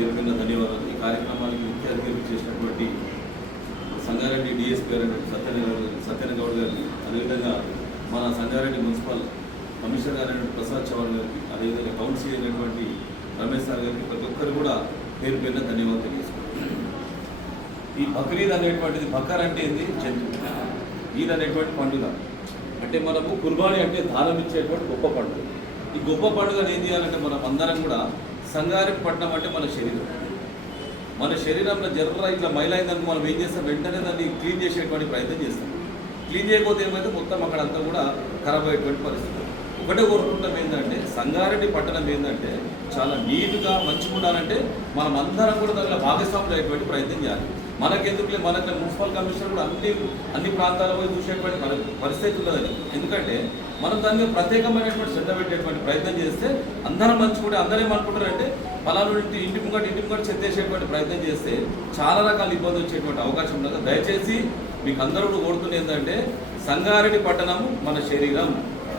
పేరు మీద ధన్యవాదాలు. ఈ కార్యక్రమానికి ముఖ్య అతిథి చేసినటువంటి సంగారెడ్డి డిఎస్పీ గారు సత్యనగౌడ్ గారికి, అదేవిధంగా మన సంగారెడ్డి మున్సిపల్ కమిషనర్ గారైనటువంటి ప్రసాద్ చవాన్ గారికి, అదేవిధంగా కౌన్సిల్ అయినటువంటి రమేష్ సార్ గారికి, ప్రతి ఒక్కరు కూడా పేరు పేరున ధన్యవాదాలు తెలియజేసుకుంటారు. ఈ బక్రీద్ అనేటువంటిది, బకర్ అంటే ఏంది? జంతువు. ఈద్ అనేటువంటి పండుగ అంటే మనము కుర్బానీ అంటే దానం ఇచ్చేటువంటి గొప్ప పండుగ. ఈ గొప్ప పండుగను ఏం చేయాలంటే మనం అందరం కూడా సంగారెడ్డి పట్టణం అంటే మన శరీరం, మన శరీరంలో జర్ర ఇట్లా మైలైందని మనం ఏం చేస్తాం, వెంటనే దాన్ని క్లీన్ చేసేటువంటి ప్రయత్నం చేస్తాం. క్లీన్ చేయకపోతే ఏమైతే మొత్తం అక్కడ అంతా కూడా ఖరాబ్ అయ్యేటువంటి పరిస్థితి. ఒకటే కోరుకుంటాం ఏంటంటే, సంగారెడ్డి పట్టణం ఏంటంటే చాలా నీట్గా మంచిగా ఉండాలంటే మనం అందరం కూడా దానిలో భాగస్వాములు అయ్యేటువంటి ప్రయత్నం చేయాలి. మనకెందుకులే, మనకి మున్సిపల్ కమిషనర్ కూడా అన్ని ప్రాంతాల పోయి చూసేటువంటి పరిస్థితి ఉండదని. ఎందుకంటే మనం దాని మీద ప్రత్యేకమైనటువంటి శ్రద్ధ పెట్టేటువంటి ప్రయత్నం చేస్తే అందరం మంచుకుంటే, అందరూ ఏమనుకుంటారంటే పలానా ఇంటి ముంగట చెత్తేసేటువంటి ప్రయత్నం చేస్తే చాలా రకాల ఇబ్బంది వచ్చేటువంటి అవకాశం ఉండదు. దయచేసి మీకు అందరూ కూడా కోరుతున్నది ఏంటంటే, సంగారెడ్డి పట్టణము మన శరీరం,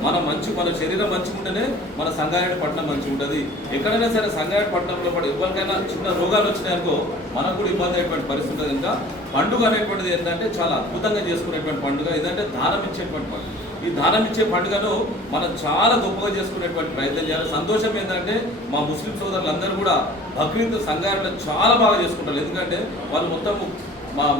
మన శరీరం మంచిగుంటేనే మన సంగారెడ్డి పట్టణం మంచిగా ఉంటుంది. ఎక్కడైనా సరే సంగారెడ్డి పట్టణంలో పడి ఎవరికైనా చిన్న రోగాలు వచ్చినాయనుకో మనకు కూడా ఇబ్బంది అయ్యేటువంటి పరిస్థితి. ఇంకా పండుగ అనేటువంటిది ఏంటంటే చాలా అద్భుతంగా చేసుకునేటువంటి పండుగ. ఏంటంటే దానం ఇచ్చేటువంటి పండుగ. ఈ దానం ఇచ్చే పండుగను మనం చాలా గొప్పగా చేసుకునేటువంటి ప్రయత్నం చేయాలి. సంతోషం ఏంటంటే మా ముస్లిం సోదరులందరూ కూడా బక్రీద్ సంగారెడ్డిలో చాలా బాగా చేసుకుంటారు. ఎందుకంటే వాళ్ళు మొత్తం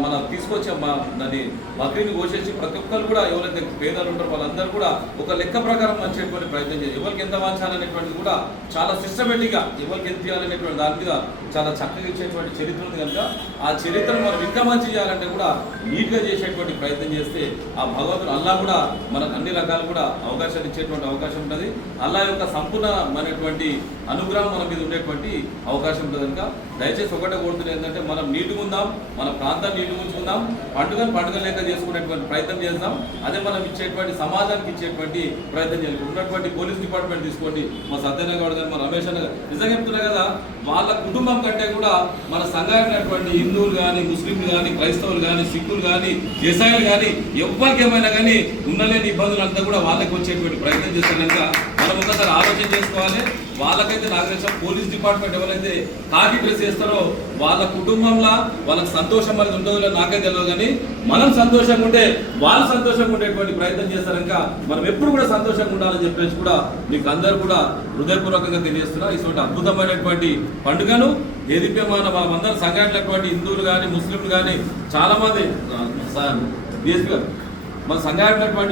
మన తీసుకొచ్చే దాన్ని బక్రీని కోసేసి ప్రతి ఒక్కరు కూడా ఎవరైతే పేదలు ఉంటారో వాళ్ళందరూ కూడా ఒక లెక్క ప్రకారం మంచేటువంటి ప్రయత్నం చేయాలి. ఎవరికి ఎంత వంచాలనేటువంటిది కూడా చాలా సిస్టమేటిక్గా, ఎవరికి ఎంత చేయాలనేటువంటి దాని మీద చాలా చక్కగా ఇచ్చేటువంటి చరిత్ర ఉంది కనుక ఆ చరిత్రను మనం ఇంకా మంచి చేయాలంటే కూడా నీట్గా చేసేటువంటి ప్రయత్నం చేస్తే ఆ భగవంతుడు అల్లా కూడా మనకు అన్ని రకాలు కూడా అవకాశాలు ఇచ్చేటువంటి అవకాశం ఉంటుంది. అల్లా యొక్క సంపూర్ణమైనటువంటి అనుగ్రహం మన మీద ఉండేటువంటి అవకాశం ఉంటుంది. కనుక దయచేసి ఒకటే కోరుతున్నది ఏంటంటే, మనం నీట్గా ఉందాం, మన ప్రాంతాన్ని నీట్గా ఉంచుకుందాం, పండుగ లేక చేసుకునేటువంటి ప్రయత్నం చేద్దాం. అదే మనం ఇచ్చేటువంటి సమాజానికి ఇచ్చేటువంటి ప్రయత్నం చేయాలి. ఉన్నటువంటి పోలీస్ డిపార్ట్మెంట్ తీసుకోండి, మా సత్యనగౌడ్ గారు, మా రమేష్ అన్న గారు, నిజంగా చెప్తున్నా కదా, వాళ్ళ కుటుంబం కంటే కూడా మన సంఘానికి హిందువులు కానీ, ముస్లింలు కానీ, క్రైస్తవులు కానీ, సిక్కులు కానీ, దేశాయిలు కానీ, ఎవరికి ఏమైనా కానీ ఉండలేని ఇబ్బందులు అంతా కూడా వాళ్ళకి వచ్చేటువంటి ప్రయత్నం చేస్తే కనుక మనం ఒకసారి ఆలోచన చేసుకోవాలి. వాళ్ళకైతే నాకు తెలిసిన పోలీస్ డిపార్ట్మెంట్ ఎవరైతే కాకి డ్రెస్ చేస్తారో వాళ్ళ కుటుంబంలో వాళ్ళకి సంతోషం అనేది ఉంటుందో నాకే తెలియదు, కానీ మనం సంతోషంగా ఉంటే వాళ్ళు సంతోషంగా ఉండేటువంటి ప్రయత్నం చేస్తారనుక మనం ఎప్పుడు కూడా సంతోషంగా ఉండాలని చెప్పేసి కూడా మీకు అందరూ కూడా హృదయపూర్వకంగా తెలియజేస్తున్నా. ఇటువంటి అద్భుతమైనటువంటి పండుగను దేదీప్యమాన మనమందరం సంఘటనటువంటి హిందువులు కానీ, ముస్లింలు కానీ, చాలా మంది డిఎస్పీ గారు మన సంఘటనటువంటి